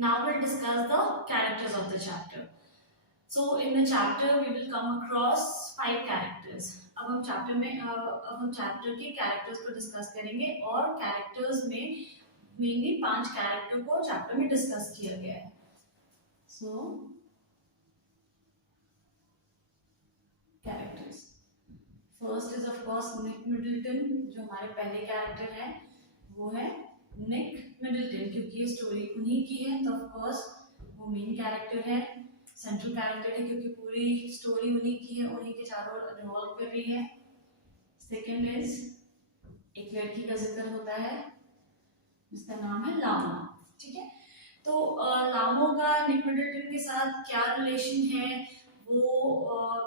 Now we'll discuss the characters of the chapter. So in the chapter we will come across 5 characters. अब हम chapter के characters को discuss करेंगे और characters में मेनली 5 कैरेक्टर को चैप्टर में डिस्कस किया गया है. So characters, first is of course Nick Middleton. जो हमारे पहले कैरेक्टर है वो है निक मिडल्टन, क्योंकि ये स्टोरी उन्हीं की है तो ऑफ कोर्स वो मेन कैरेक्टर है, सेंट्रल कैरेक्टर है, क्योंकि पूरी स्टोरी उन्हीं की है, उन्हीं के चारों ओर रिवॉल्व कर रही है. सेकंड इज एक लड़की का जिक्र होता है जिसका नाम है लामो. ठीक है, तो लामो का निक मिडल्टन के साथ क्या रिलेशन है वो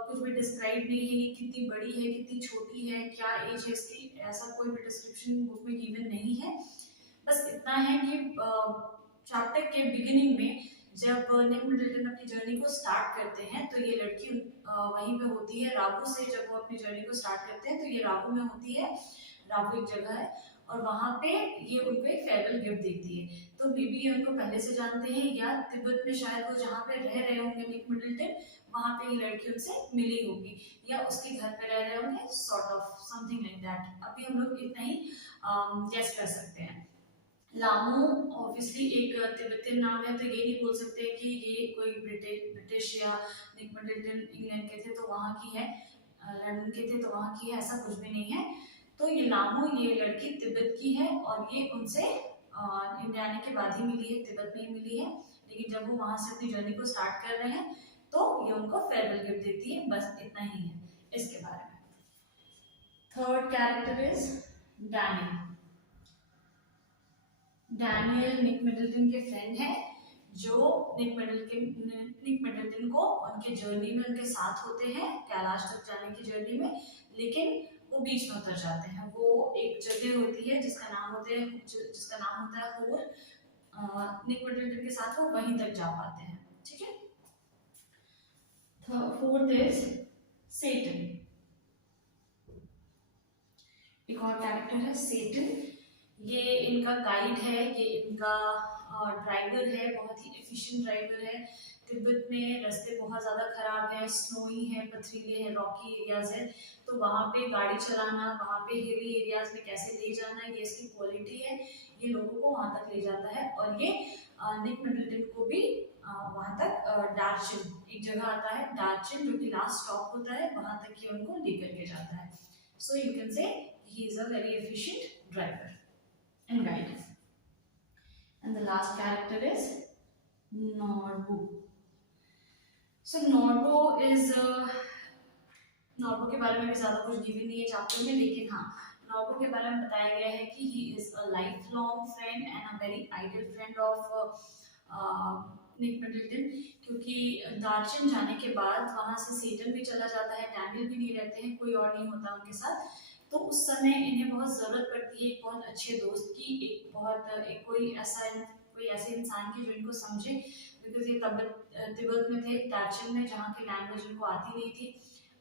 कुछ भी डिस्क्राइब नहीं है. ये कितनी बड़ी है, कितनी छोटी है, क्या एज है इसकी, ऐसा कोई भी डिस्क्रिप्शन बुक में गिवन नहीं है. बस इतना है कि चैप्टर के बिगिनिंग में जब निक मिडल्टन अपनी जर्नी को स्टार्ट करते हैं तो ये लड़की वहीं पे होती है राबू से. जब वो अपनी जर्नी को स्टार्ट करते हैं तो ये राबू में होती है. राबू एक जगह है और वहां पे ये उनको एक फेयरवेल गिफ्ट देती है. तो मे बी ये उनको पहले से जानते हैं या तिब्बत में शायद वो जहाँ पे रह रहे होंगे निक मिडल्टन, वहां पे ये लड़की उनसे मिली होगी या उसके घर पे रह रहे होंगे, sort of something like that. अभी हम लोग इतना ही गेस कर सकते हैं. लामो ऑब्वियसली एक तिब्बतियन नाम है तो ये नहीं बोल सकते कि ये कोई ब्रिटिश या निक मिडल्टन इंग्लैंड के थे तो वहाँ की है, लंदन के थे तो वहाँ की है, ऐसा कुछ भी नहीं है. तो ये लामो, ये लड़की तिब्बत की है और ये उनसे इंडिया आने के बाद ही मिली है, तिब्बत में ही मिली है. लेकिन जब वो वहां से अपनी जर्नी को स्टार्ट कर रहे हैं तो ये उनको फेयरवेल गिफ्ट देती है. बस इतना ही है इसके बारे में. Third character is Danny. Daniel Nick Middleton के फ्रेंड है जो निक मिडल्टन को उनके जर्नी में उनके साथ होते हैं कैलाश तक जाने की जर्नी में, लेकिन वो बीच में उतर जाते हैं. वो एक जगह होती है जिसका नाम होता है होर. निक मिडल्टन के साथ वो वहीं तक जा पाते हैं. ठीक है. फोर्थ इज सेटन. एक और कैरेक्टर है सेटन. ये इनका गाइड है, ये इनका ड्राइवर है, बहुत ही एफिशिएंट ड्राइवर है. तिब्बत में रास्ते बहुत ज़्यादा खराब है, स्नोई है, पथरीले हैं, रॉकी एरियाज है, तो वहाँ पे गाड़ी चलाना, वहाँ पे हिली एरियाज में कैसे ले जाना, ये इसकी क्वालिटी है. ये लोगों को वहाँ तक ले जाता है और ये निक मिडल्टन को भी वहाँ तक डार्चिन एक जगह आता है, डार्चिन जो कि लास्ट स्टॉप होता है, वहाँ तक ये उनको लेकर के जाता है. So you can say he is a very efficient driver and guide. And the last character is Norbu. So Norbu is Norbu के बारे में भी ज़्यादा कुछ गिवन नहीं है चैप्टर में, लेकिन हाँ नॉर्बो के बारे में बताया गया है कि he is a lifelong friend and a very ideal friend of Nick Middleton. क्योंकि दार्जिन जाने के बाद वहाँ से सेटन भी चला जाता है, डैनियल भी नहीं रहते हैं, कोई और नहीं होता उनके साथ. तो उस समय इन्हें बहुत ज़रूरत पड़ती है एक बहुत अच्छे दोस्त की, कोई ऐसे इंसान की जो इनको समझे. बिकॉज ये तिब्बत में थे, दार्जिन में, जहाँ की लैंग्वेज इनको आती नहीं थी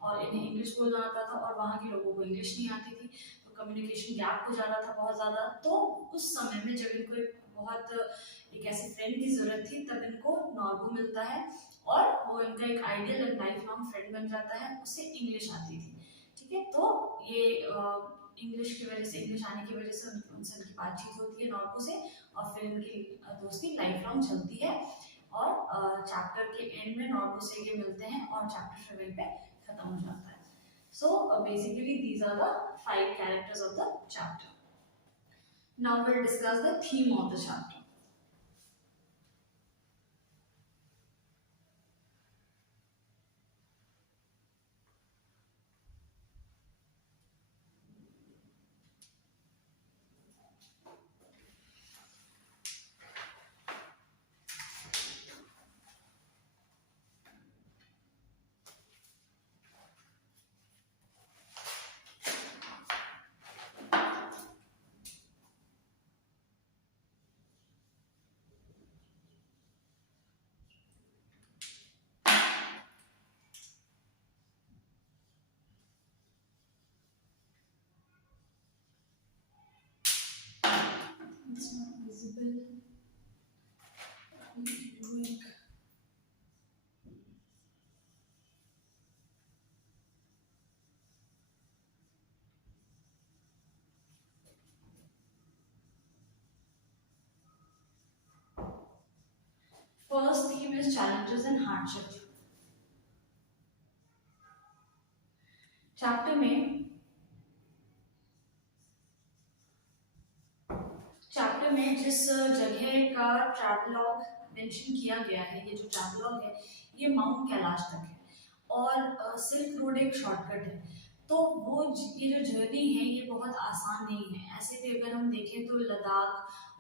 और इन्हें इंग्लिश बोलना आता था और वहाँ के लोगों को इंग्लिश नहीं आती थी, तो कम्युनिकेशन गैप हो जाता था बहुत ज़्यादा. तो उस समय में जब इनको एक ऐसे फ्रेंड की ज़रूरत थी तब इनको नॉर्बू मिलता है और वो इनका एक ideal and life long friend बन जाता है. उसे इंग्लिश आती थी. ठीक है, तो ये इंग्लिश आने की वजह से उनसे उनकी बातचीत होती है नॉर्बू से और फिर इनकी दोस्ती लाइफ लॉन्ग चलती है और चैप्टर के एंड में नॉर्बू से ये मिलते हैं और चैप्टर फिर वहीं पे खत्म हो जाता है. So basically these are the 5 characters of the chapter. Now we will discuss the theme of the chapter. It's not visible. challenges and hardship। Chapter में जिस जगह का ट्रैवलॉग मेंशन किया गया है, ये जो ट्रैवलॉग है ये माउंट कैलाश तक है और सिल्क रोड एक शॉर्टकट है। तो वो ये जो जर्नी है ये बहुत आसान नहीं है। ऐसे भी अगर हम देखें तो लद्दाख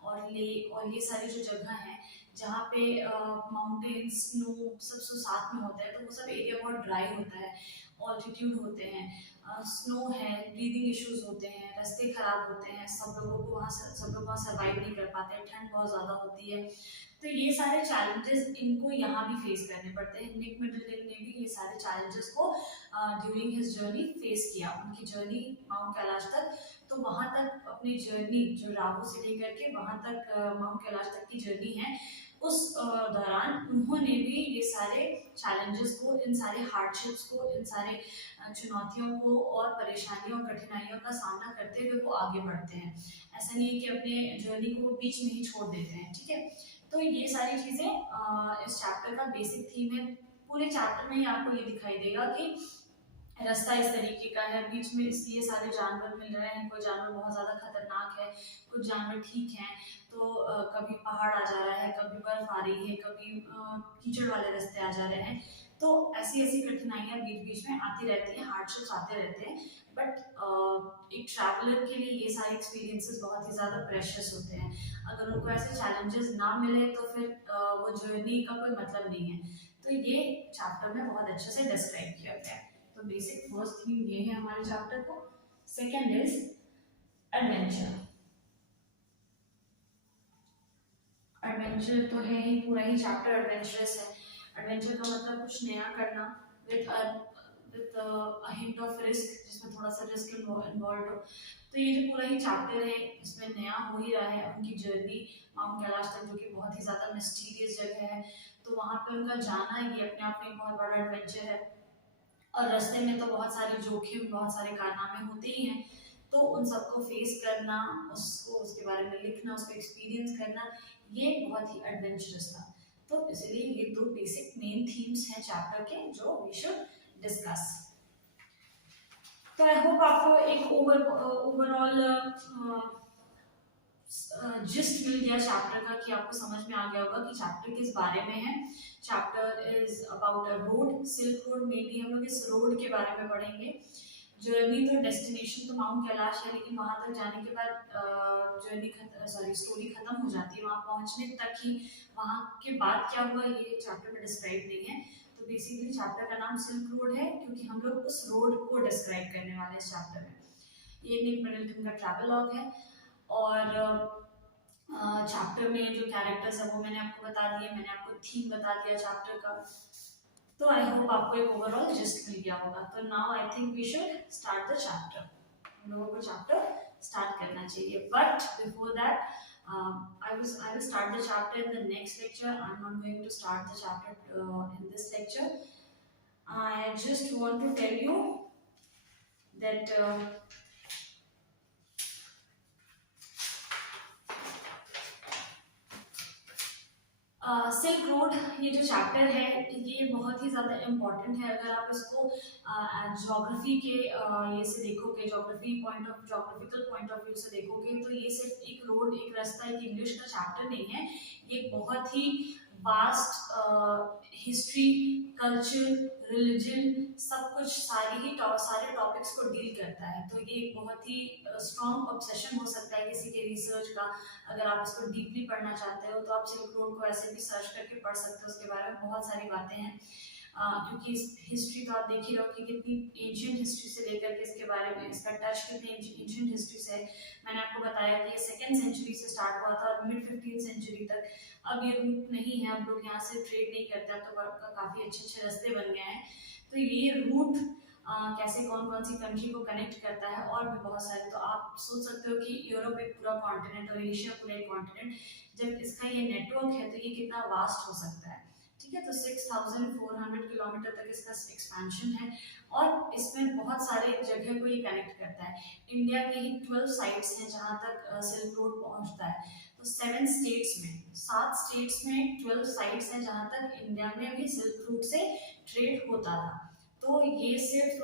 और लेह और ये सारी जो जगह हैं जहाँ पे माउंटेन स्नो सब साथ में होता है, तो वो सब एरिया बहुत ड्राई होता है, ऑल्टीट्यूड होते हैं, स्नो है, ब्रीदिंग इश्यूज होते हैं, रास्ते खराब होते हैं, सब लोग वहाँ सर्वाइव नहीं कर पाते हैं, ठंड बहुत ज़्यादा होती है। तो ये सारे चैलेंजेस इनको यहाँ भी फेस करने पड़ते हैं। निक मिडलटन ने भी ये सारे चैलेंजेस को ड्यूरिंग हिज जर्नी फेस किया। उनकी जर्नी माउंट कैलाश तक, तो वहाँ तक अपनी जर्नी जो रावो से लेकर के वहाँ तक माउंट कैलाश तक की जर्नी है, उस दौरान उन्होंने भी ये सारे चैलेंजेस को, इन सारे हार्डशिप्स को, इन सारे चुनौतियों को और परेशानियों और कठिनाइयों का सामना करते हुए वो आगे बढ़ते हैं। ऐसा नहीं है कि अपने जर्नी को बीच में ही छोड़ देते हैं, ठीक है। तो ये सारी चीज़ें इस चैप्टर का बेसिक थीम है। पूरे चैप्टर में ही आपको ये दिखाई देगा कि रास्ता इस तरीके का है, बीच में ये सारे जानवर मिल रहे हैं, कोई जानवर बहुत ज़्यादा खतरनाक है, कुछ जानवर ठीक हैं, तो कभी पहाड़ आ जा रहा है, कभी बर्फ आ रही है, कभी कीचड़ वाले रास्ते आ जा रहे हैं। तो ऐसी ऐसी कठिनाइयाँ बीच बीच में आती रहती हैं, हार्डशिप्स आते रहते हैं। बट एक ट्रैवलर के लिए ये सारे एक्सपीरियंसेस बहुत ही ज़्यादा प्रेशियस होते हैं। अगर उनको ऐसे चैलेंजेस ना मिले तो फिर वो जर्नी का कोई मतलब नहीं है। तो ये चैप्टर में बहुत अच्छे से डिस्क्राइब किया गया है। तो बेसिक फर्स्ट थीम ये है हमारे चैप्टर का। Second is adventure. एडवेंचर तो है ही, पूरा ही चैप्टर एडवेंचरस है। एडवेंचर का मतलब कुछ नया करना with a hint of risk, जिसमें थोड़ा सा रिस्क इन्वॉल्व हो। तो ये जो पूरा ही चैप्टर है इसमें नया हो ही रहा है उनकी जर्नी माउंट कैलाश तक, जो कि बहुत ही ज़्यादा मिस्टीरियस जगह है। तो वहाँ पे उनका जाना ये अपने आप में बहुत बड़ा एडवेंचर है। और रास्ते में तो बहुत सारे जोखिम, बहुत सारे कारनामे होते ही हैं। तो उन सबको फेस करना, उसको उसके बारे में लिखना, उसको एक्सपीरियंस करना, ये बहुत ही एडवेंचरस था। तो इसलिए ये दो बेसिक मेन थीम्स हैं चैप्टर के जो वी शुड डिस्कस। तो आई होप आपको एक ओवरऑल जिस्ट मिल गया चैप्टर का, कि आपको समझ में आ गया होगा कि चैप्टर किस बारे में है। Chapter is about a road, Silk road. Mainly हम लोग इस रोड के बारे में पढ़ेंगे। जर्नी तो डेस्टिनेशन तो माउंट कैलाश है, लेकिन वहां तक जाने के बाद स्टोरी खत्म हो जाती है। वहां पहुंचने तक ही, वहां के बाद क्या हुआ ये चैप्टर में डिस्क्राइब नहीं है। तो बेसिकली चैप्टर का नाम सिल्क रोड है क्योंकि हम लोग उस रोड को डिस्क्राइब करने वाले इस चैप्टर में। ये निक मिडलटन का ट्रैवलॉग है। और चैप्टर में जो कैरेक्टर्स है वो मैंने आपको बता दिए, मैंने आपको थीम बता दिया चैप्टर का। तो आई होप आपको एक ओवरऑल जिस्ट मिल गया होगा। तो now I think we should start the chapter. हम लोगों को चैप्टर स्टार्ट करना चाहिए, but before that I will start the chapter in the next lecture. I'm not going to start the chapter in this lecture. I just want to tell you that silk road, ये जो chapter है ये बहुत ही ज़्यादा important है। अगर आप इसको ज्योग्राफी के ये से देखोगे, ज्योग्राफिकल पॉइंट ऑफ व्यू से देखोगे, तो ये सिर्फ एक रोड, एक रास्ता, एक इंग्लिश का चैप्टर नहीं है। ये बहुत ही वास्ट हिस्ट्री, कल्चर, रिलीजन, सब कुछ सारे टॉपिक्स को डील करता है। तो ये एक बहुत ही स्ट्रॉन्ग ऑब्सेशन हो सकता है किसी के रिसर्च का। अगर आप इसको डीपली पढ़ना चाहते हो तो आप सिल्क रोड को ऐसे भी सर्च करके पढ़ सकते हो। उसके बारे में बहुत सारी बातें हैं, क्योंकि हिस्ट्री तो आप देख ही रहो कि कितनी एंशिएंट हिस्ट्री से लेकर के इसके बारे में, इसका टच कितनी एंशिएंट हिस्ट्री से। मैंने आपको बताया कि ये 2nd सेंचुरी से स्टार्ट हुआ था और मिड 15th सेंचुरी तक। अब ये रूट नहीं है, अब लोग यहाँ से ट्रेड नहीं करते, अब तो काफ़ी अच्छे अच्छे रास्ते बन गए हैं। तो ये रूट कैसे कौन कौन सी कंट्री को कनेक्ट करता है और भी बहुत सारे। तो आप सोच सकते हो कि यूरोप एक पूरा कॉन्टिनेंट और एशिया पूरा एक कॉन्टिनेंट, जब इसका ये नेटवर्क है तो ये कितना वास्ट हो सकता है, ठीक है। तो 6400 किलोमीटर तक इसका एक्सपेंशन है और इसमें बहुत सारे जगह को ये कनेक्ट करता है। इंडिया के ही 12 साइट्स हैं जहाँ तक सिल्क रोड पहुँचता है। तो 7 स्टेट्स में 7 स्टेट्स में 12 साइट्स हैं जहाँ तक इंडिया में भी सिल्क रूट से ट्रेड होता था। तो ये सिर्फ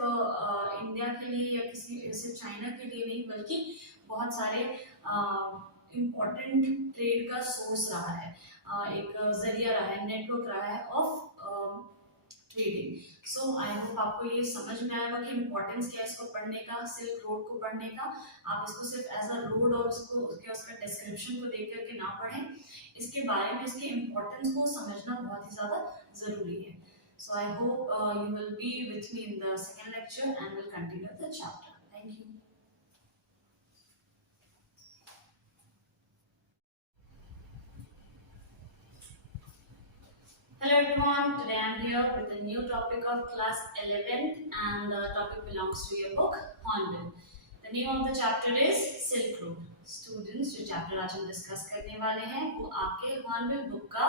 इंडिया के लिए या किसी सिर्फ चाइना के लिए नहीं बल्कि बहुत सारे इम्पोर्टेंट ट्रेड का सोर्स रहा है, एक जरिया रहा है, नेटवर्क रहा है of trading. So I hope आपको ये समझ में आएगा कि इम्पोर्टेंस क्या है इसको पढ़ने का, सिल्क रोड को पढ़ने का। आप इसको सिर्फ एज अ रोड और उसका डिस्क्रिप्शन को देख करके ना पढ़ें, इसके बारे में इसके इम्पोर्टेंस को समझना बहुत ही ज़्यादा ज़रूरी है। So I hope you will be with me in the second lecture and will continue the chapter. Thank you. Hello everyone, today I am here with a new topic of class 11th and the topic belongs to your book Hornbill. The name of the chapter is Silk Road. Students, जो chapter आज हम discuss करने वाले हैं वो आपके Hornbill book का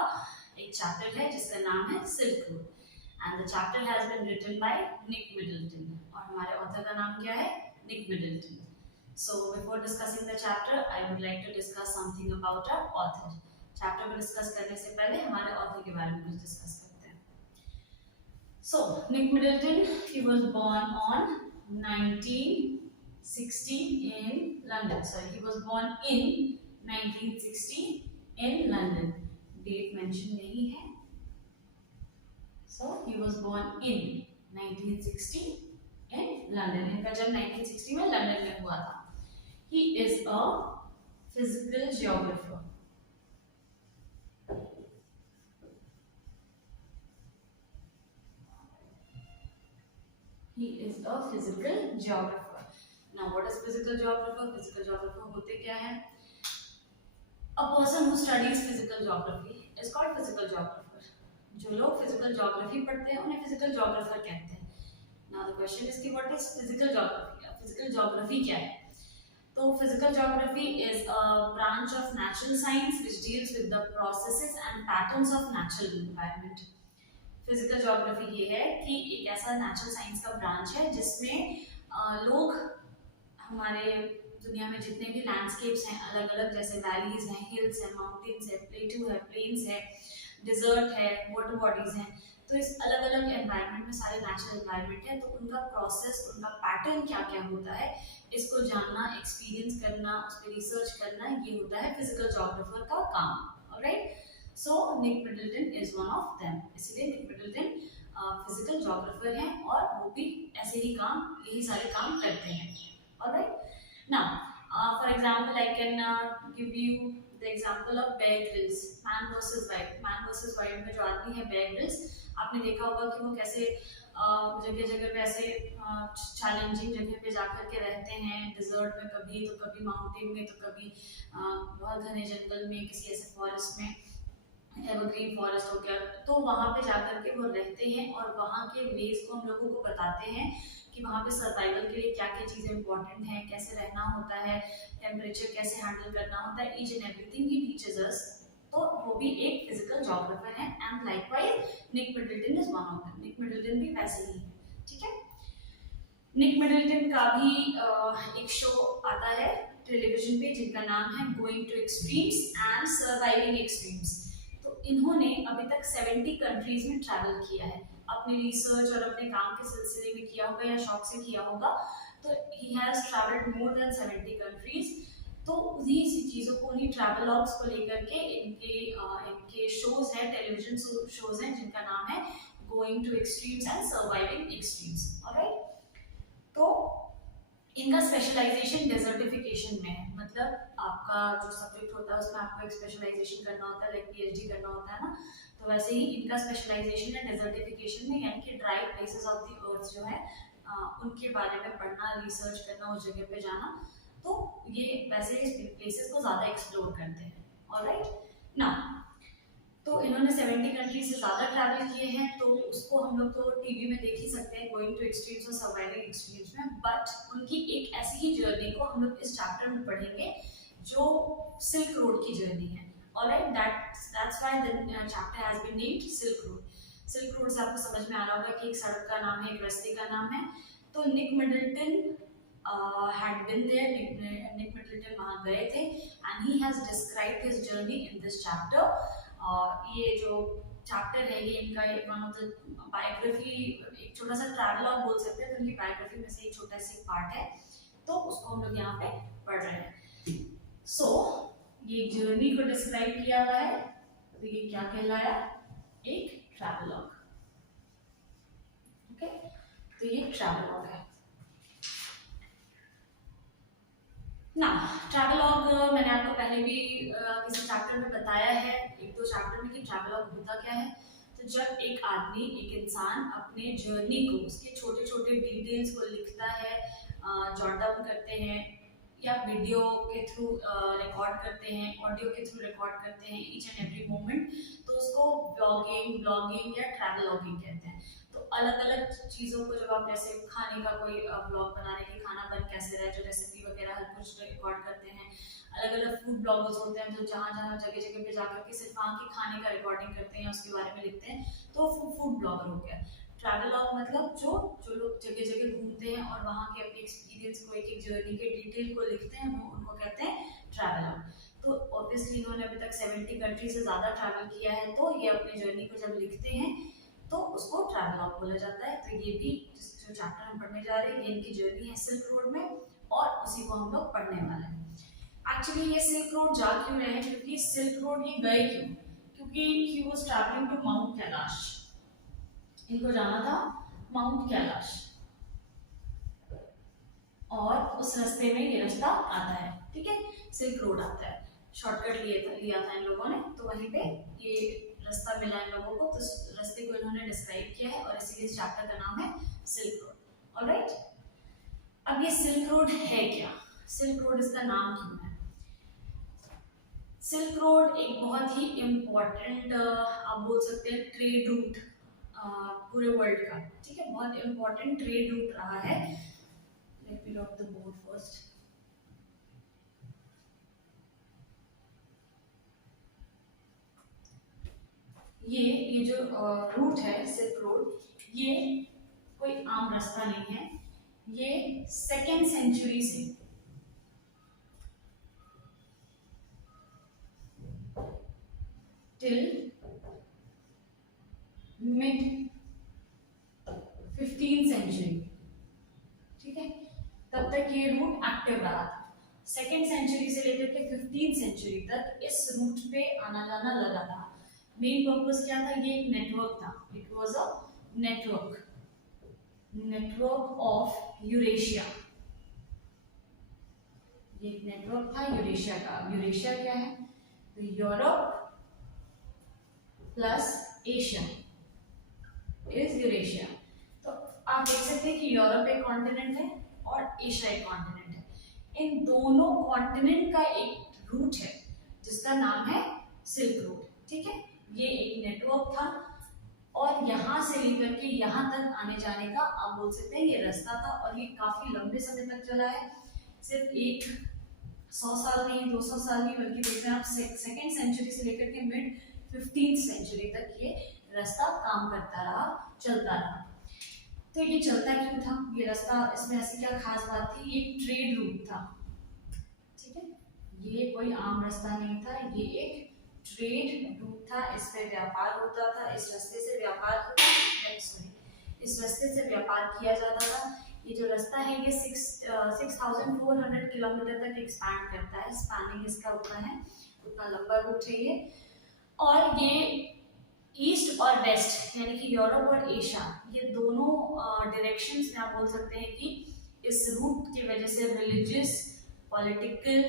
एक chapter है जिसका नाम है Silk Road. And the chapter has been written by Nick Middleton. और हमारे author का नाम क्या है? Nick Middleton. So before discussing the chapter, I would like to discuss something about our author. Chapter को discuss करने से पहले हमारे author के बारे में कुछ discuss करते हैं. So Nick Middleton, he was born on 1960 in London. Sorry, he was born in 1960 in London. Date mention नहीं है. So he was born in 1960 in London. इनका जन्म 1960 में लंदन में हुआ था. He is a physical geographer. He is a physical geographer. Now, what is physical geographer? Physical geographer होते क्या हैं? A person who studies physical geography is called physical geographer. जो लोग फिजिकल ज्योग्राफी पढ़ते हैं उन्हें फिजिकल ज्योग्राफर कहते हैं. नाउ द क्वेश्चन इज कि what is physical geography? Physical geography क्या है? तो physical geography is a branch of natural science which deals with the processes and patterns of natural environment. Physical geography ये है कि एक ऐसा नेचुरल साइंस का ब्रांच है जिसमें लोग हमारे दुनिया में जितने भी लैंडस्केप्स हैं अलग अलग, जैसे वैलीज हैं, हिल्स हैं, माउंटेन्स है, प्लेटू है, प्लेन्स है, डिजर्ट है, वाटर बॉडीज हैं, तो इस अलग अलग एनवायरनमेंट में सारे नेचुरल एनवायरनमेंट है, तो उनका प्रोसेस, उनका पैटर्न क्या क्या होता है इसको जानना, एक्सपीरियंस करना, उस पर रिसर्च करना, ये होता है फिजिकल ज्योग्राफर का काम. Alright, so Nick Middleton is one of them. इसलिए निक मिडल्टन फिजिकल ज्योग्राफर हैं और वो भी ऐसे ही काम, यही सारे काम करते हैं. Alright, now for example I can give you the example of Bear Grylls, Man vs Wild. Man vs Wild में जो आदमी है Bear Grylls, आपने देखा होगा कि वो कैसे जगह जगह पे ऐसे चैलेंजिंग जगह पे जाकर के रहते हैं, डिजर्ट में कभी तो कभी माउंटेन में तो कभी बहुत घने जंगल में, किसी ऐसे फॉरेस्ट में, एवरग्रीन फॉरेस्ट हो गया, तो वहाँ पे जाकर के वो रहते हैं और वहाँ के वेज को हम लोगों को बताते हैं कि वहाँ पे सर्वाइवल के लिए क्या क्या चीज़ें इंपॉर्टेंट हैं, कैसे रहना होता है, टेम्परेचर कैसे हैंडल करना होता है, each and everything he teaches us. तो वो भी एक फिजिकल ज्योग्राफर है. And likewise Nick Middleton is one of them. Nick Middleton भी वैसे ही है. ठीक है, निक मिडल्टन का भी एक शो आता है टेलीविजन पे जिनका नाम है going two extremes and surviving extremes. तो इन्होंने अभी तक 70 कंट्रीज में ट्रैवल किया है. अपने रिसर्च और अपने काम के सिलसिले में किया होगा या शौक से किया होगा. तो he has travelled more than 70 countries. तो उन्हीं सी चीज़ों को, उन्हीं ट्रैवलॉग्स को लेकर के इनके शोज हैं, टेलीविजन शोज हैं जिनका नाम है going two extremes and surviving extremes. Alright, तो इनका स्पेशलाइजेशन डेजर्टिफिकेशन में है. मतलब आपका जो सब्जेक्ट होता है उसमें आपको एक स्पेशलाइजेशन करना होता है, लाइक पीएचडी करना होता है ना, तो वैसे ही इनका स्पेशलाइजेशन है डेजर्टिफिकेशन में, यानी कि dry places of the earth जो है उनके बारे में पढ़ना, रिसर्च करना, उस जगह पे जाना. तो ये वैसे इस प्लेसेस को ज़्यादा एक्सप्लोर करते हैं. ऑलराइट, नाउ तो इन्होंने 70 कंट्री से ज़्यादा ट्रैवल किए हैं, तो उसको हम लोग तो टीवी में देख ही सकते हैं गोइंग टू एक्सट्रीम्स और सर्वाइविंग एक्सट्रीम्स में. बट उनकी एक ऐसी ही जर्नी को हम लोग इस चैप्टर में पढ़ेंगे जो सिल्क रोड की जर्नी है. Alright, that's why the chapter has been named Silk Road. Silk Road से आपको समझ में आ रहा होगा कि एक सड़क का नाम है, एक रास्ते का नाम है। तो Nick Middleton had been there. Nick Middleton वहाँ गए थे and he has described his journey in this chapter. ये जो चैप्टर है ये इनका वन ऑफ द बायोग्राफी, एक छोटा सा ट्रैवलॉग बोल सकते हैं, तो इनकी बायोग्राफी में से एक छोटा सा पार्ट है, तो उसको हम लोग यहाँ पे पढ़ रहे हैं। सो ये जर्नी को डिस्क्राइब किया हुआ है, तो ये क्या कहलाया, एक ट्रैवलॉग। ओके, तो ये ट्रैवलॉग है ना। ट्रैवलॉग मैंने आपको पहले भी किसी चैप्टर में बताया है, एक दो चैप्टर में, कि ट्रैवलॉग होता क्या है। तो जब एक आदमी, एक इंसान अपने जर्नी को, उसके छोटे छोटे डिटेल्स को लिखता है, जॉट डाउन करते हैं, या वीडियो के थ्रू रिकॉर्ड करते हैं, ऑडियो के थ्रू रिकॉर्ड करते हैं ईच एंड एवरी मोमेंट, तो उसको ब्लॉगिंग या ट्रैवलॉगिंग कहते हैं। तो अलग अलग चीज़ों को, जब आप जैसे खाने का कोई ब्लॉग बना रहे हैं कि खाना बन कैसे रहा है, जो रेसिपी वगैरह हर कुछ रिकॉर्ड करते हैं। अलग अलग फूड ब्लॉगर्स होते हैं जो जहाँ जहाँ जगह जगह पे जाकर के सिर्फ वहाँ के खाने का रिकॉर्डिंग करते हैं, उसके बारे में लिखते हैं, तो फूड ब्लॉगर हो गया। ट्रैवलॉग मतलब जो लोग जगह जगह घूमते हैं और वहाँ के अपने एक्सपीरियंस को, एक एक जर्नी के डिटेल को लिखते हैं, वो उनको कहते हैं ट्रैवलॉग। तो ऑब्वियसली इन्होंने अभी तक 70 कंट्री से ज़्यादा ट्रैवल किया है, तो ये अपनी जर्नी को जब लिखते हैं तो उसको ट्रैवलॉग बोला जाता है। तो ये भी जो चैप्टर हम पढ़ने जा रहे हैं, ये इनकी जर्नी है सिल्क रोड में, और उसी को हम लोग पढ़ने वाले हैं। एक्चुअली ये सिल्क रोड जा क्यों रहे हैं, क्योंकि सिल्क रोड ये गए क्यों, क्योंकि he was travelling to Mount Kailash, इनको जाना था माउंट कैलाश, और उस रास्ते में ये रास्ता आता है, ठीक है, सिल्क रोड आता है, शॉर्टकट लिया था इन लोगों ने, तो वहीं पे ये रास्ता मिला इन लोगों को, तो रास्ते को इन्होंने डिस्क्राइब किया है, और इसीलिए इस चैप्टर का नाम है सिल्क रोड। ऑलराइट, अब ये सिल्क रोड है क्या, सिल्क रोड इसका नाम क्यों है। सिल्क रोड एक बहुत ही इम्पोर्टेंट आप बोल सकते हैं ट्रेड रूट पूरे वर्ल्ड का, ठीक है, बहुत इम्पोर्टेंट ट्रेड रूट रहा है। Let me lock the board first. ये जो रूट है सिल्क रोड, ये कोई आम रास्ता नहीं है, ये 2nd सेंचुरी से टिल मिड 15th सेंचुरी, ठीक है, तब तक ये रूट एक्टिव रहा था। 2nd सेंचुरी से लेकर के 15th सेंचुरी तक इस रूट पे आना जाना लगा था। मेन पर्पस क्या था, ये एक नेटवर्क था, it was a network of Eurasia, ये एक नेटवर्क था यूरेशिया का। यूरेशिया क्या है, तो Europe plus Asia is Eurasia. तो आप देख सकते हैं कि यूरोप एक कॉन्टिनेंट है और एशिया एक कॉन्टिनेंट है। इन दोनों कॉन्टिनेंट का एक रूट है जिसका नाम है सिल्क रोड, ठीक है। ये एक नेटवर्क था, और यहाँ से लेकर के यहाँ तक आने जाने का आप बोल सकते हैं ये रास्ता था, और ये काफी लंबे समय तक चला है, सिर्फ 100 साल नहीं, 200 साल नहीं, बल्कि देखते हैं आप 2nd सेंचुरी से लेकर के मिड 15th सेंचुरी तक ये रास्ता काम करता रहा, चलता रहा। तो ये चलता क्यों था ये रास्ता, इसमें ऐसी क्या खास बात थी, ये ट्रेड रूट था, ठीक है, ये कोई आम रास्ता नहीं था, ये एक ट्रेड रूट था, इस पे व्यापार होता था, इस रास्ते से व्यापार इस रास्ते से व्यापार किया जाता था। ये जो रास्ता है ये 6400 किलोमीटर तक एक्सपैंड करता है, स्पैनिंग इसका उतना है, उतना लंबा रूट है ये। और ये ईस्ट और वेस्ट यानी कि यूरोप और एशिया, ये दोनों डायरेक्शंस में आप बोल सकते हैं कि इस रूट की वजह से रिलीजियस, पॉलिटिकल,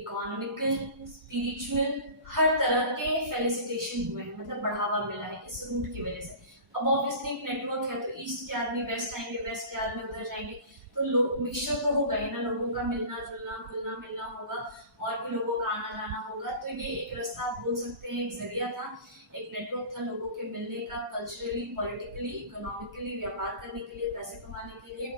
इकोनॉमिकल, स्पिरिचुअल हर तरह के फेलिसिटेशन हुए हैं, मतलब बढ़ावा मिला है इस रूट की वजह से। अब ऑब्वियसली एक नेटवर्क है, तो ईस्ट के आदमी वेस्ट आएंगे, वेस्ट के आदमी उधर जाएंगे, तो लोग मिक्सचर तो होगा ही ना, लोगों का मिलना जुलना, घुलना मिलना होगा, और भी लोगों का आना जाना होगा। तो ये एक रास्ता आप बोल सकते हैं, एक जरिया था, एक नेटवर्क था लोगों के मिलने का, कल्चरली, पॉलिटिकली, इकोनॉमिकली, व्यापार करने के लिए, पैसे कमाने के लिए,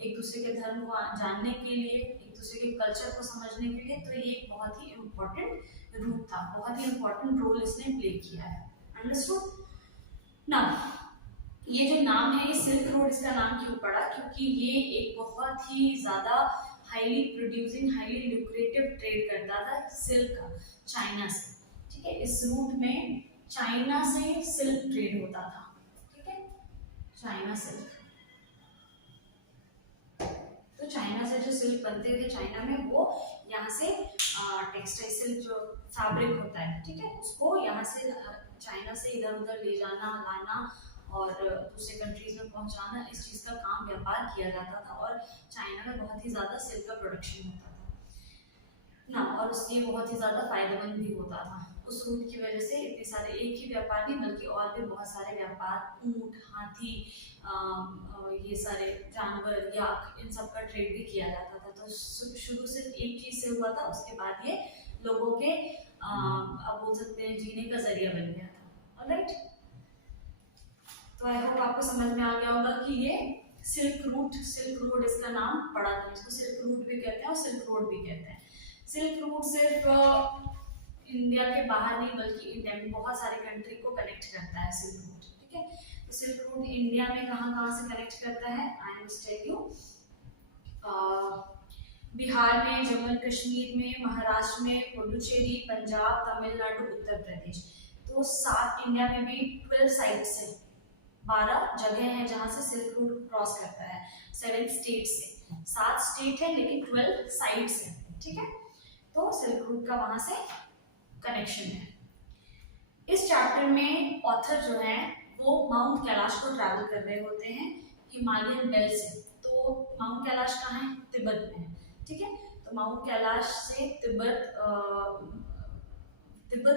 एक दूसरे के धर्म को जानने के लिए, एक दूसरे के कल्चर को समझने के लिए। तो ये एक बहुत ही इम्पोर्टेंट रूट था, बहुत ही इंपॉर्टेंट रोल इसने प्ले किया है। अंडरस्टूड ना। ये जो नाम है, ये सिल्क रोड इसका नाम क्यों पड़ा, क्योंकि ये एक बहुत ही ज्यादा highly producing, highly lucrative trade करता था सिल्क का चाइना से। ठीक है, इस रूट में चाइना से सिल्क ट्रेड होता था। ठीक है, चाइना सिल्क, तो चाइना से जो सिल्क बनते थे चाइना में, वो यहाँ से टेक्सटाइल सिल्क जो फैब्रिक होता है, ठीक है, उसको यहाँ से चाइना से इधर उधर ले जाना, लाना और दूसरे कंट्रीज में पहुंचाना, इस चीज़ का काम, व्यापार किया जाता था। और चाइना में बहुत ही ज़्यादा सिल्क का प्रोडक्शन होता था ना, और उससे बहुत ही ज़्यादा फायदेमंद भी होता था। उस रूट की वजह से इतने सारे, एक ही व्यापार नहीं बल्कि और भी बहुत सारे व्यापार, ऊंट, हाथी, ये सारे जानवर, याक, इन सब का ट्रेड भी किया जाता था। तो शुरू से एक चीज से हुआ था, उसके बाद ये लोगों के आप बोल सकते हैं जीने का जरिया बन गया था। ऑलराइट, तो आई होप आपको समझ में आ गया होगा कि ये सिल्क रोड इसका नाम पड़ा था। इसको सिल्क रूट भी कहते हैं और सिल्क रोड भी कहते हैं। सिल्क रूट सिर्फ इंडिया के बाहर नहीं बल्कि इंडिया में बहुत सारे कंट्री को कनेक्ट करता है सिल्क रूट। ठीक है, तो सिल्क रूट इंडिया में कहाँ से कनेक्ट करता है, I will tell you. Bihar में, जम्मू एंड कश्मीर में, महाराष्ट्र में, पुडुचेरी, पंजाब, तमिलनाडु, उत्तर प्रदेश। तो 7 इंडिया में भी 12 साइट्स है, 12 जगह है जहां से सिल्क रूट क्रॉस करता है। 7 स्टेट से, 7 स्टेट है लेकिन 12 साइट्स है। ठीक है, तो सिल्क रूट का वहां से कनेक्शन है। इस चैप्टर में ऑथर जो है वो माउंट कैलाश को ट्रैवल कर रहे होते हैं हिमालयन बेल्ट से। तो माउंट कैलाश कहाँ है, तिब्बत में है। ठीक है, तो माउंट कैलाश से तिब्बत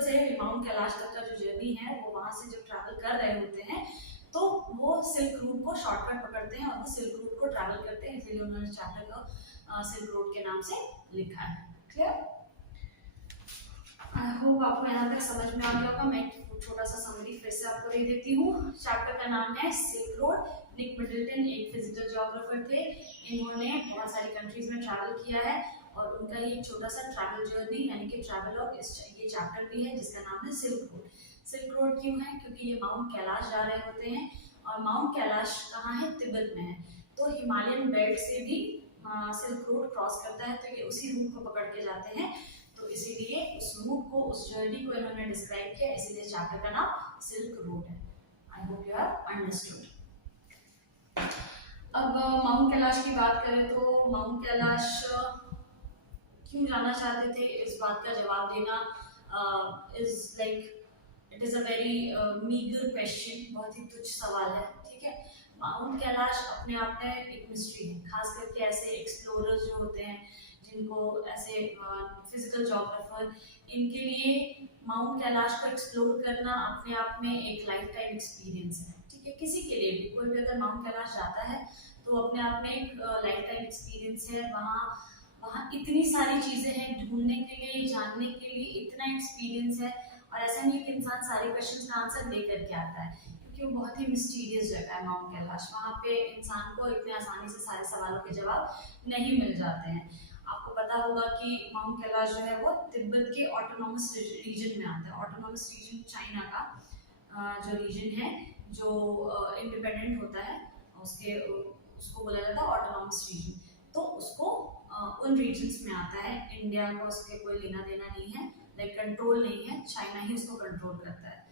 से माउंट कैलाश तक का जो जर्नी है वो वहां से जब ट्रैवल कर रहे होते हैं तो वो सिल्क रूट को शॉर्टकट पकड़ते हैं और वो सिल्क रूट को ट्रैवल करते हैं, इसलिए उन्होंने चैप्टर को सिल्क रूट के नाम से लिखा है। क्लियर? आई होप आपको यहाँ तक समझ में आ गया होगा। मैं छोटा सा समरी फिर से आपको दे देती हूँ। चैप्टर का नाम है सिल्क रोड। निक मिडलटन एक फिजिकल ज्योग्राफर थे। इन्होंने बहुत सारी कंट्रीज में ट्रैवल किया है और उनका ये छोटा सा ट्रैवल जर्नी यानी कि ट्रैवलॉग ये चैप्टर भी है जिसका नाम है सिल्क रोड। सिल्क रोड क्यों है, क्योंकि ये माउंट कैलाश जा रहे होते हैं और माउंट कैलाश कहाँ है, तिब्बत में है। तो हिमालयन बेल्ट से भी सिल्क रोड क्रॉस करता है, तो ये उसी रूट को पकड़ के जाते हैं। तो इसीलिए उस रूट को, उस जर्नी को इन्होंने डिस्क्राइब किया, इसीलिए चैप्टर का नाम सिल्क रोड है। I hope you have understood. अब माउंट कैलाश की बात करें तो माउंट कैलाश क्यों जाना चाहते थे, इस बात का जवाब देना is like it is a very meagre question, बहुत ही तुच्छ सवाल है। ठीक है, माउंट कैलाश अपने आप में एक मिस्ट्री है, खास करके ऐसे एक्सप्लोरर्स जो होते हैं जिनको ऐसे फिजिकल ज्योग्राफर, इनके लिए माउंट कैलाश को एक्सप्लोर करना अपने आप में एक लाइफ टाइम एक्सपीरियंस है। ठीक है, किसी के लिए भी, कोई भी अगर माउंट कैलाश जाता है तो अपने आप में एक लाइफ टाइम एक्सपीरियंस है। वहाँ इतनी सारी चीजें हैं ढूंढने के लिए, जानने के लिए, इतना एक्सपीरियंस है। और ऐसा नहीं कि इंसान सारे क्वेश्चंस का आंसर दे करके आता है, क्योंकि वो बहुत ही मिस्टीरियस जगह है माउंट कैलाश। वहाँ पे इंसान को इतने आसानी से सारे सवालों के जवाब नहीं मिल जाते हैं। आपको पता होगा कि माउंट कैलाश जो है वो तिब्बत के ऑटोनॉमस रीजन में आता है। ऑटोनॉमस रीजन चाइना का जो रीजन है, जो इंडिपेंडेंट होता है, उसको बोला जाता है ऑटोनॉमस रीजन। तो उसको उन रीजन्स में आता है। इंडिया को उसके कोई लेना देना नहीं है, लाइक कंट्रोल नहीं है, चाइना ही उसको कंट्रोल करता है।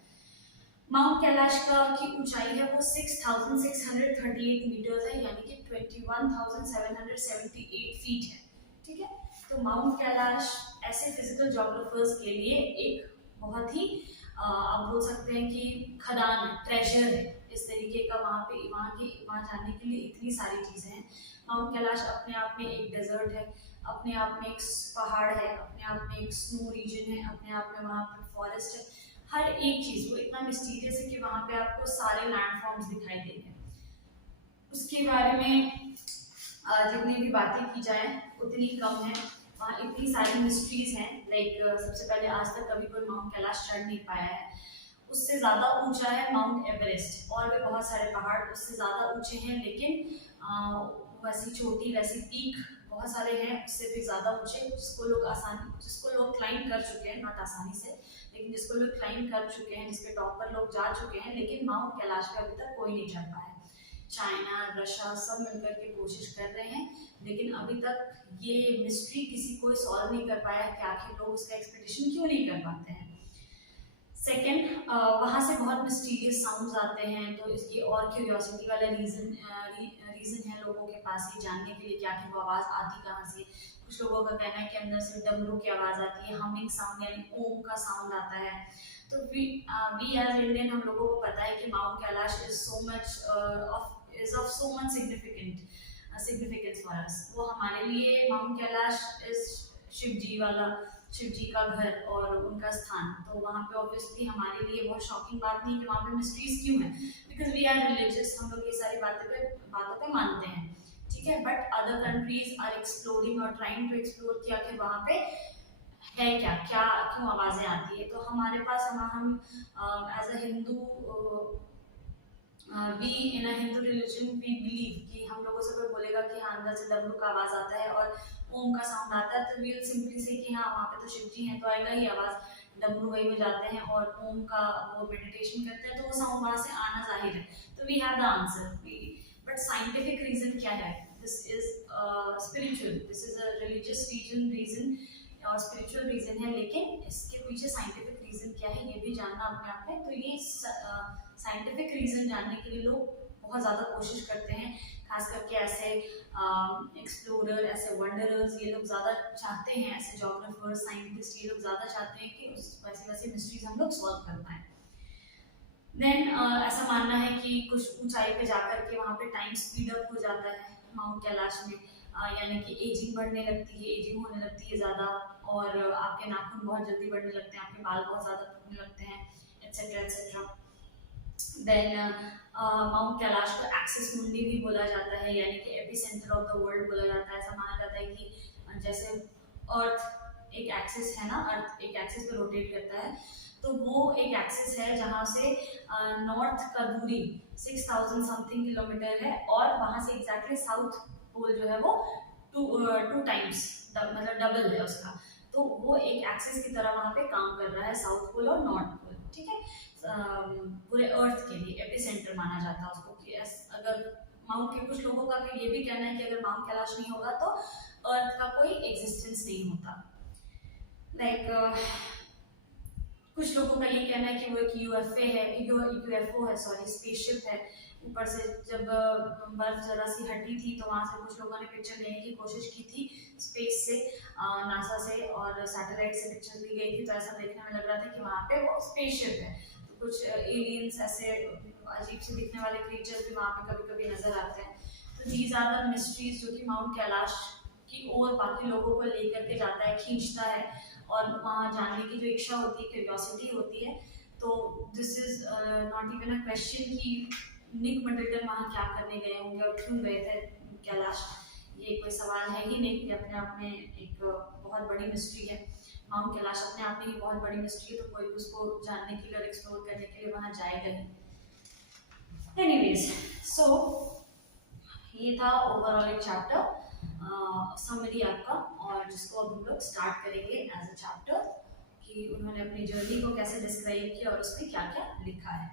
माउंट कैलाश की ऊंचाई है वो 6638 मीटर्स है, यानी कि 21,778 फीट है। ठीक है, तो माउंट कैलाश ऐसे फिजिकल ज्योग्राफर्स के लिए एक बहुत ही आप बोल सकते हैं कि खदान है, ट्रेजर है, इस तरीके का। वहाँ जाने के लिए इतनी सारी चीजें हैं। माउंट कैलाश अपने आप में एक डेजर्ट है, अपने आप में एक पहाड़ है, अपने आप में एक स्नो रीजन है, अपने आप में वहाँ पर फॉरेस्ट है। हर एक चीज वो इतना मिस्टीरियस है कि वहाँ पे आपको सारे लैंडफॉर्म्स दिखाई देंगे। उसके बारे में जितनी भी बातें की जाए उतनी कम है। वहाँ इतनी सारी मिस्ट्रीज हैं। लाइक सबसे पहले आज तक कभी कोई माउंट कैलाश चढ़ नहीं पाया है। उससे ज़्यादा ऊंचा है माउंट एवरेस्ट, और भी बहुत सारे पहाड़ उससे ज़्यादा ऊंचे हैं, लेकिन वैसी चोटी, वैसी पीक बहुत सारे हैं उससे भी ज़्यादा ऊंचे, जिसको लोग क्लाइंब कर चुके हैं, नॉट आसानी से, लेकिन जिसको लोग क्लाइंब कर चुके हैं, जिसके टॉप पर लोग जा चुके हैं, लेकिन माउंट कैलाश पे अभी तक कोई नहीं चढ़ पाया। चाइना, रशिया सब मिलकर के कोशिश कर रहे हैं, लेकिन अभी तक ये मिस्ट्री किसी को सॉल्व नहीं कर पाया कि आखिर लोग उसका एक्सपेडिशन क्यों नहीं कर पाते हैं। सेकेंड, वहाँ से बहुत मिस्टीरियस साउंड्स आते हैं, तो इसकी और क्यूरियोसिटी वाला रीज़न है लोगों के पास ये जानने के लिए कि आखिर वो आवाज़ आती कहाँ से। कुछ लोगों का कहना है कि अंदर से डमरू की आवाज़ आती है, हमिंग साउंड यानी ओम का साउंड आता है। तो वी एज इंडियन हम लोगों को पता है कि mount Kailash is of so much significance for us. वो हमारे लिए माउंट कैलाश इज शिव जी का घर और उनका स्थान, तो वहाँ पे ऑब्वियसली हमारे लिए बहुत शॉकिंग बात नहीं कि वहाँ पे मिस्ट्रीज क्यों है, बिकॉज वी आर रिलीजियस, हम लोग ये सारी बातों पे मानते हैं, ठीक है। But other countries are exploring और ट्राइंग टू एक्सप्लोर किया कि वहाँ पे है क्या क्या क्यों आवाज़ें आती है। तो हमारे पास हम as a Hindu we in a Hindu religion we believe कि हम लोगों से कोई बोलेगा कि हाँ अंदर से डमरू का आवाज़ आता है और ओम का साउंड आता है, तो वी विल सिंपली से कि हाँ वहाँ पे तो शिव जी हैं तो आएगा ही आवाज़। डमरू वही में जाते हैं और ओम का वो मेडिटेशन करते हैं तो वो साउंड वहाँ से आना जाहिर है, तो we have the answer. But scientific reason क्या है? This is spiritual, this is a religious reason और स्पिरिचुअल रीजन है, लेकिन इसके पीछे साइंटिफिक रीजन क्या है ये भी जानना अपने आप में। तो ये साइंटिफिक रीजन जानने के लिए लोग बहुत ज़्यादा कोशिश करते हैं, खास करके ऐसे एक्सप्लोरर, ऐसे वंडरर्स, ये लोग ज़्यादा चाहते हैं, ऐसे जोग्राफर्स, साइंटिस्ट, ये लोग ज़्यादा चाहते हैं कि वैसी मिस्ट्रीज हम लोग सॉल्व कर पाएँ। देन ऐसा मानना है कि कुछ ऊंचाई पे जाकर के वहाँ पे टाइम स्पीड अप हो जाता है माउंट कैलाश में, यानी कि एजिंग बढ़ने लगती है, एजिंग होने लगती है ज़्यादा, और आपके नाखून बहुत जल्दी बढ़ने लगते हैं, आपके बाल बहुत ज़्यादा टूटने लगते हैं, etcetera etcetera. Then mount Kailash को एक्सिस मुंडी भी बोला जाता है, यानी कि epicentre of the world बोला जाता है। ऐसा माना जाता है कि जैसे अर्थ एक एक्सिस है ना, अर्थ एक एक्सिस पे रोटेट करता है, तो वो एक एक्सिस है जहाँ से नॉर्थ का दूरी 6000 समथिंग किलोमीटर है, और वहाँ से एग्जैक्टली साउथ पोल जो है वो टू टाइम्स मतलब डबल है उसका, तो वो एक एक्सिस की तरह वहाँ पे काम कर रहा है, साउथ पोल और नॉर्थ पोल, ठीक है। पूरे अर्थ के लिए एपिसेंटर माना जाता है उसको कि अगर माउंट के कुछ लोगों का ये भी कहना है कि अगर माउंट कैलाश नहीं होगा तो अर्थ का कोई एग्जिस्टेंस नहीं होता। कुछ लोगों का ये कहना है कि वो एक यूएफओ है, स्पेसशिप है। ऊपर से जब बर्फ जरा सी हटी थी तो वहाँ से कुछ लोगों ने पिक्चर लेने की कोशिश की थी स्पेस से, नासा से और सैटेलाइट से पिक्चर ली गई थी, तो ऐसा देखने में लग रहा था कि वहाँ पे वो स्पेसशिप है। तो कुछ एलियंस ऐसे अजीब से दिखने वाले क्रीचर्स भी वहाँ पे कभी कभी नजर आते हैं। तो दीज आर द मिस्ट्रीज जो कि माउंट कैलाश की ओर बाकी लोगों को लेकर के जाता है, खींचता है, और वहाँ जानने की जो इच्छा होती है, क्यूरियोसिटी होती है। तो this is not even a question कि निक मर्टिल्टन वहाँ क्या करने गए होंगे और क्यों गए थे कैलाश, ये कोई सवाल है ही नहीं, कि अपने आप में एक बहुत बड़ी मिस्ट्री है। माउंट कैलाश अपने आप में ही बहुत बड़ी मिस्ट्री है, तो कोई उसको जानने के लिए और एक्सप्लोर करने के लिए वहाँ जाएगा ही। एनीवेज, सो ये था ओवरऑल एक चैप्टर समरी आपका, और जिसको अब हम लोग स्टार्ट करेंगे एज अ चैप्टर कि उन्होंने अपनी जर्नी को कैसे डिस्क्राइब किया और उसमें क्या क्या लिखा है।